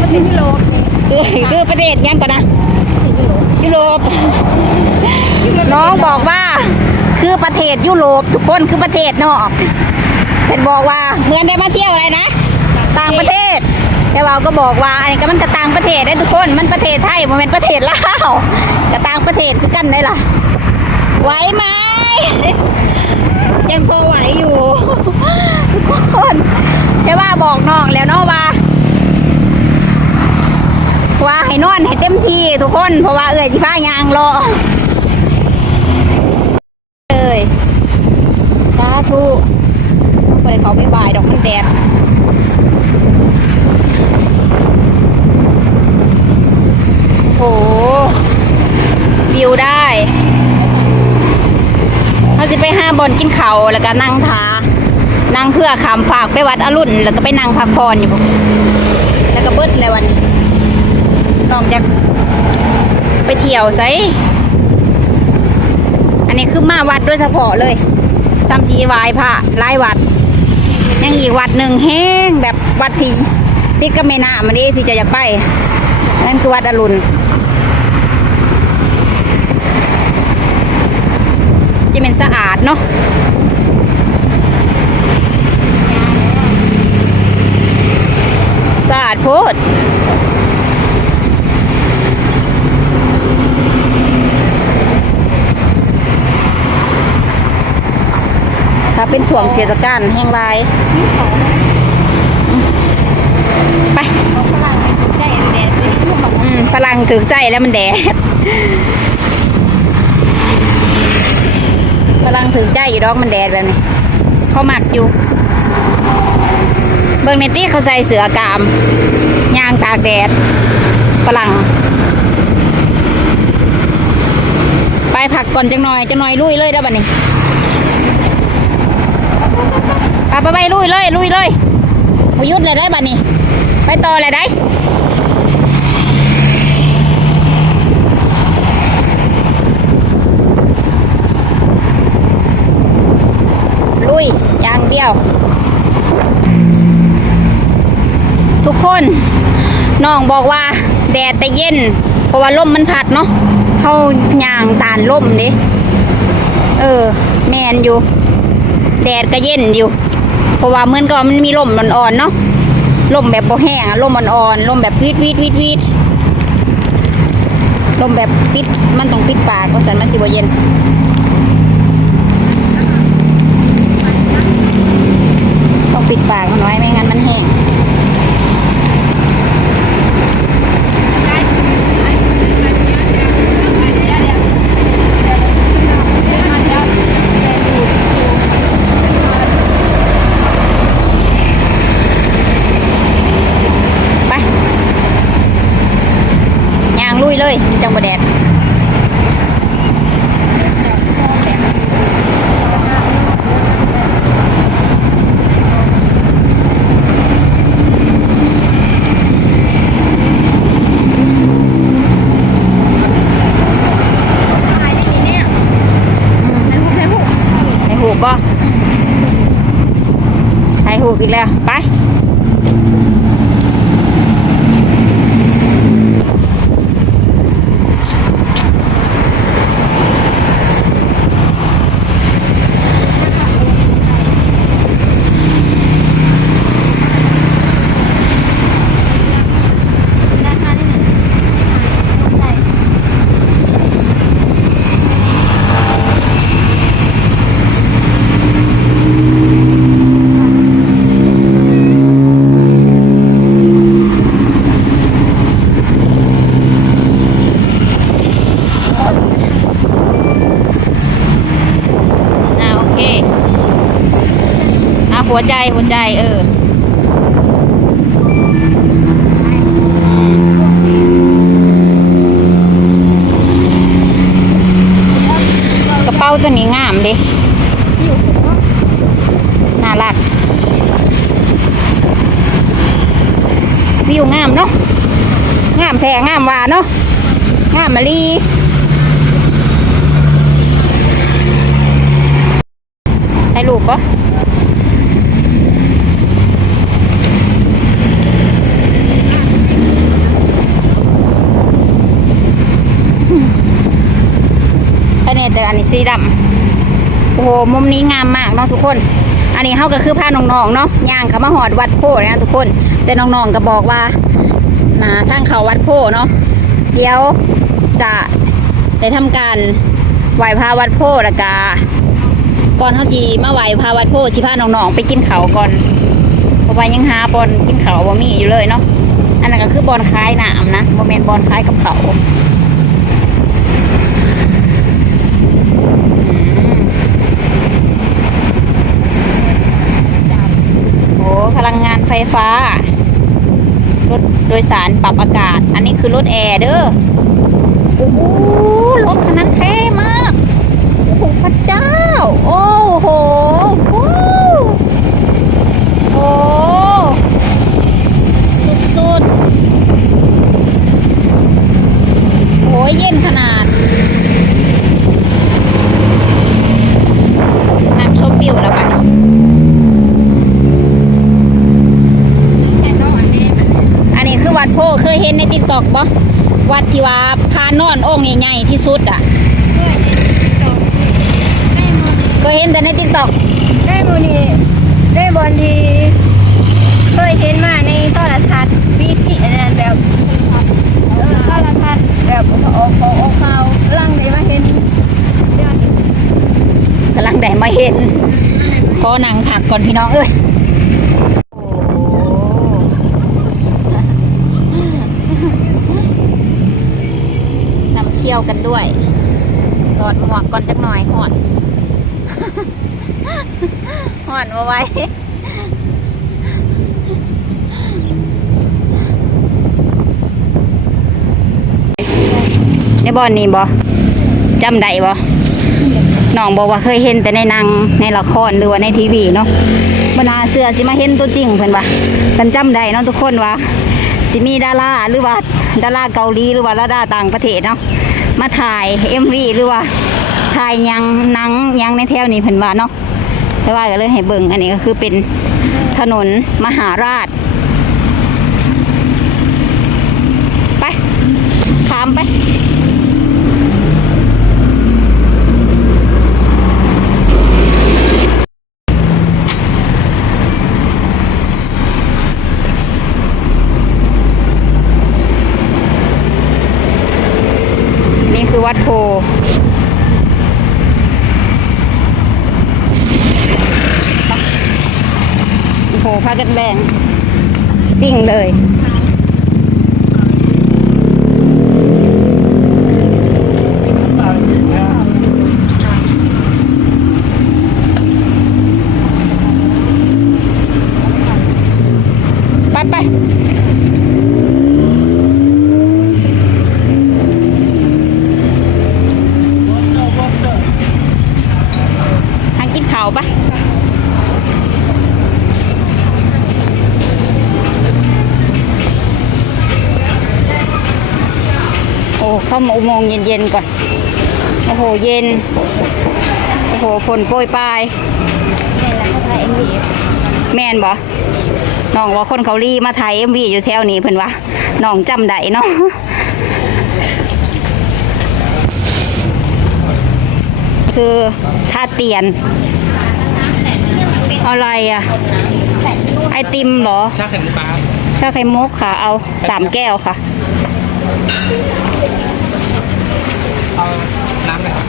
ประเทศยุโรปคือคือประเทศยังก่อนนะยุโรปน้องบอกว่าคือประเทศยุโรปทุกคนคือประเทศนอกแต่บอกว่าเหมือนได้มาเที่ยวอะไรนะ ต่างประเทศแต่เราก็บอกว่าอันนี้ก็มันก็ต่างประเทศได้ทุกคนมันประเทศไทยมันเป็นประเทศลาวก็ต่างประเทศคือกันได้ล่ะไหวไหมยังพอไหวอยู่ทุกคนแต่ว่าบอกน้องแล้วเนาะว่า ว่าให้นอนให้เต็มที่ทุกคน เพราะว่าเอ่ยสิพายางรอเอ้ยสาธุไปเขาไม่บายดอกมันแดดโอ้โหวิวได้เราจะไปห้าบอนกินเขาแล้วก็นั่งทานั่งเพื่อขามฝากไปวัดอรุณแล้วก็ไปนั่งพักผ่อนอยู่แล้วก็เบิดเลยวันนี้ น้องจะไปเที่ยวไซอันนี้คือมาวัดด้วยเฉพาะเลยซ้ำสีวายพระลายวัด ยังอีกวัดหนึ่งแห้งแบบวัดที่ติดกับแม่น้ำมันนี้ที่จะอยากไป นั่นคือวัดอรุณจะเป็นสะอาดเนาะสะอาดโพด เป็นช่วงเทศกาลแห่งลาย ไปฝรั่งเลยใจแดดเลยพวกมันอืมฝรั่งถือใจแล้วมันแดดฝรั่งถือใจอยู่ดอกมันแดดแบบนี้เขาหมักอยู่ เบิ่งในตี้เขาใส่เสือกามยางตากแดดฝรั่งไปผักก่อนจังหน่อยจังหน่อยลุยเลยได้บัดนี้ ไปไปไปลุยเลยลุยเลยพยุดเลยได้บัดนี้ ไปต่อเลยได้ลุยอย่างเดียว ทุกคนน้องบอกว่าแดดแต่เย็น เพราะว่าลมมันพัดเนาะเขาย่างตานลมนี่เออ แมนอยู่ แดดก็เย็นอยู่ เพราะว่าเมื่อนก็มันมีลมอ่อนๆเนาะลมแบบบ่แห้งอะลมอ่อนๆลมแบบวิดวิดวิดวิดลมแบบปิดมันต้องปิดปากเพราะฉะนั้นมันสิบเย็นต้องปิดปากมันไว้ไม่งั้นมันแห้ง ไปยางลุยเลยจังบะแดดไอหูก็ไอหูอีกแล้ว ไป อ่าโอเคอ่า หัวใจหัวใจ เออกระเป๋าตัวนี้งามดิน่ารัก วิวงามเนาะ งามแท้งามวาเนาะ งามมะลีให้ลูกปะ แต่อันนี้สีดำโอ้โหมุมนี้งามมากเนาะทุกคน อันนี้เขาก็คือพาน้องๆเนาะย่างเขามาหอดวัดโพนะทุกคน แต่น้องๆก็บอกว่านาทางเขาวัดโพเนาะเดี๋ยวจะได้ทำการไหว้พระวัดโพล้วก็ก่อนเขาจีมาไหว้พระวัดโพธิ์สิพาน้องๆไปกินเขาก่อนเพราะว่ายังหาบอลกินเขาบ่มีอยู่เลยเนาะอันนั้นก็คือบอลคล้ายน้ำนะโมเมนต์บอลคล้ายกับเขาวอืม โอ้พลังงาน ไฟฟ้า รถโดยสารปรับอากาศ อันนี้คือรถแอร์เด้อ โอ้โหรถคันนั้นเท่มาก โอ้โหพระเจ้า โอ้โหโอ้โหสุดๆ โอ้ยเย็นขนาดนั่งชมวิวแล้วปะเนี่ย แค่น้อยนี่ อันนี้คือวั ดโพธิ์เคยเห็นในติ๊กต็อกปะวัดที่ว่าพานอนองค์ใหญ่ๆที่สุดอะเคยเห็นแต่ในติ๊กต็อกได้โมนี่ได้บอลทีเคยเห็นมาในโทรทัศน์บีพีอันนั้นแบบเออโทรทัศน์แบบออกออกออกข่าวลังได้มาเห็นยอดกำลังได้มาเห็นขอนั่งผักก่อนพี่น้องเอ้ยนำเที่ ยวกันด้วยกอดหมวกก่อนจักหน่อยห่อนห่อนมาไว้ในบอนนี่บอจำได้บอน้องบอกว่าเคยเห็นแต่ในนังในละครหรือว่าในทีวีเนาะบนาเสือสิมาเห็นตัวจริงเพิ่นว่าเพิ่นจำได้เนาะทุกคนว่าสิมีดาราหรือว่าดาราเกาหลีหรือว่าดาราต่างประเทศเนาะ มาถ่าย MV หรือว่าถ่ายยังนังยังในแถวนี้เพิ่นว่าเนาะแต่ว่าก็เลยให้เบิ่งอันนี้ก็คือเป็นถนนมหาราช ไปถามไป นี่คือ วัดโพโอ้โหพากันแบ่งสิ่งเลย ไปไปทางกินข้าวปะโอ้ เข้ามาอุโมงค์เย็นๆก่อน โอ้โห เย็น โอ้โห ฝนโปรยปลายนี่แหละเขาถ่ายเอ็มวีแม่นบ่น้องว่าคนเกาหลีมาถ่ายเอ็มวีอยู่แถวนี้เพิ่นว่าน้องจำได้เนาะคือท่าเตียน อะไรอะ ไอติมเหรอ ชาไข่มุกปลาชาไข่มุกค่ะ เอาสามแก้วค่ะ เอาน้ำหน่อยครับ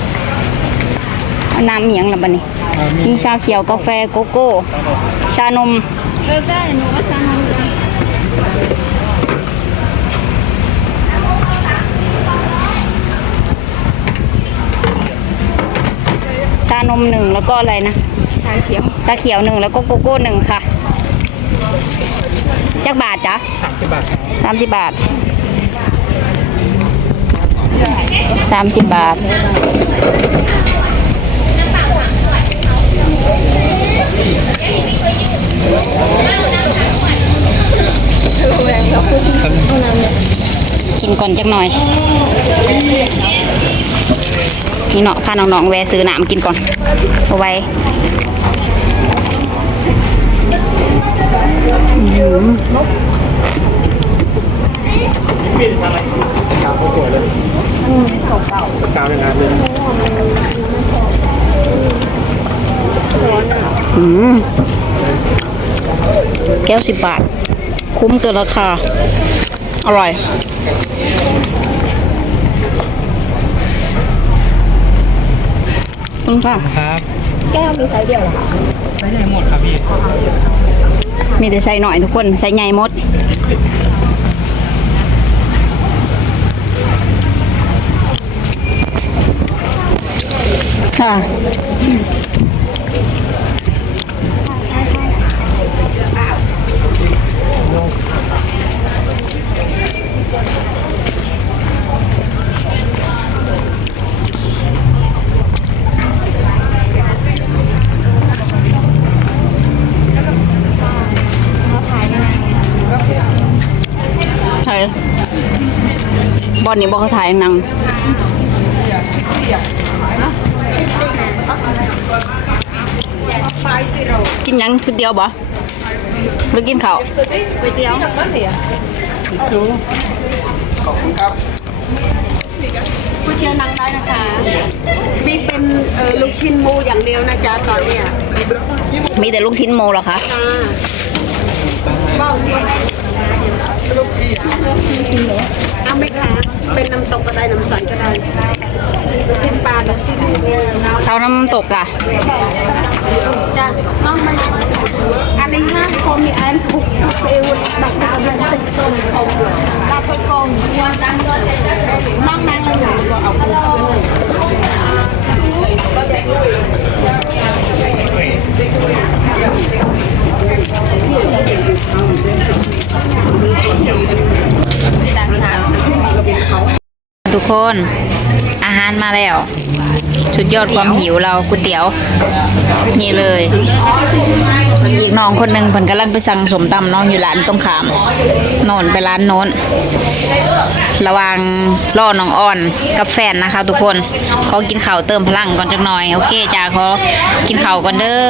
เอา น้ำเมียงละบันนี้เอ่อมีมีชาเขียวกาแฟโกโก้ ชานมเออได้หนูก็สั่งเอาเลยชานมหนึ่งแล้วก็อะไรนะ ชาเขียว ชาเขียวหนึ่งแล้วก็โกโก้หนึ่งค่ะจักบาทจ้ะสามสิบบาทครับสามสิบบาทสามสิบบาท กินก่อนจักหน่อย นี่เนาะพาน้องๆแวซื้อน้ำกินก่อนเอาไว้อื้อหือกาวสวยเลยกาวในงานเลย แก้วสิบบาท คุ้มเกินราคา อร่อย คุณค่ะ ครับแก้วมีไซส์เดียวเหรอคะใช้ใหญ่หมดครับพี่ มีแต่ใส่หน่อยทุกคนใส่ใหญ่หมดค่ะ ใช่ บอลนี่บอกเขาถ่ายหนังกินหยังก๋วยเตี๋ยวบ่หรือกินข้าวก๋วยเตี๋ยวนังได้นะคะมีเป็นเออลูกชิ้นหมูอย่างเดียวนะจ๊ะตอนเนี้ยมีแต่ลูกชิ้นโมเหรอคะจ้าว้าว เอาไหมคะเป็นน้ำตกก็ได้น้ำใสก็ได้ชิ้นปลาลูกชิ้นหมูน้เอาน้ำตกอะจ้ะน้องมันอันนี้ห้าคนมีอันทุกทุกเอวดักดักดักติดส้มของดับไปกองยังดังเลยน้องนั่งเลยฮัลโหล ทุกคนอาหารมาแล้ว ชุดยอดความหิวเราก๋วยเตี๋ยว นี่เลยอีกน้องคนหนึ่งเพิ่นกำลังไปสั่งสมตำน้องอยู่ร้านตรงขามโน่นไปร้านโน้น ระวังรอน้องอ่อนกับแฟนนะคะทุกคนขอกินข้าวเติมพลังก่อนจักหน่อย โอเคจ้าขอกินข้าวก่อนเด้อ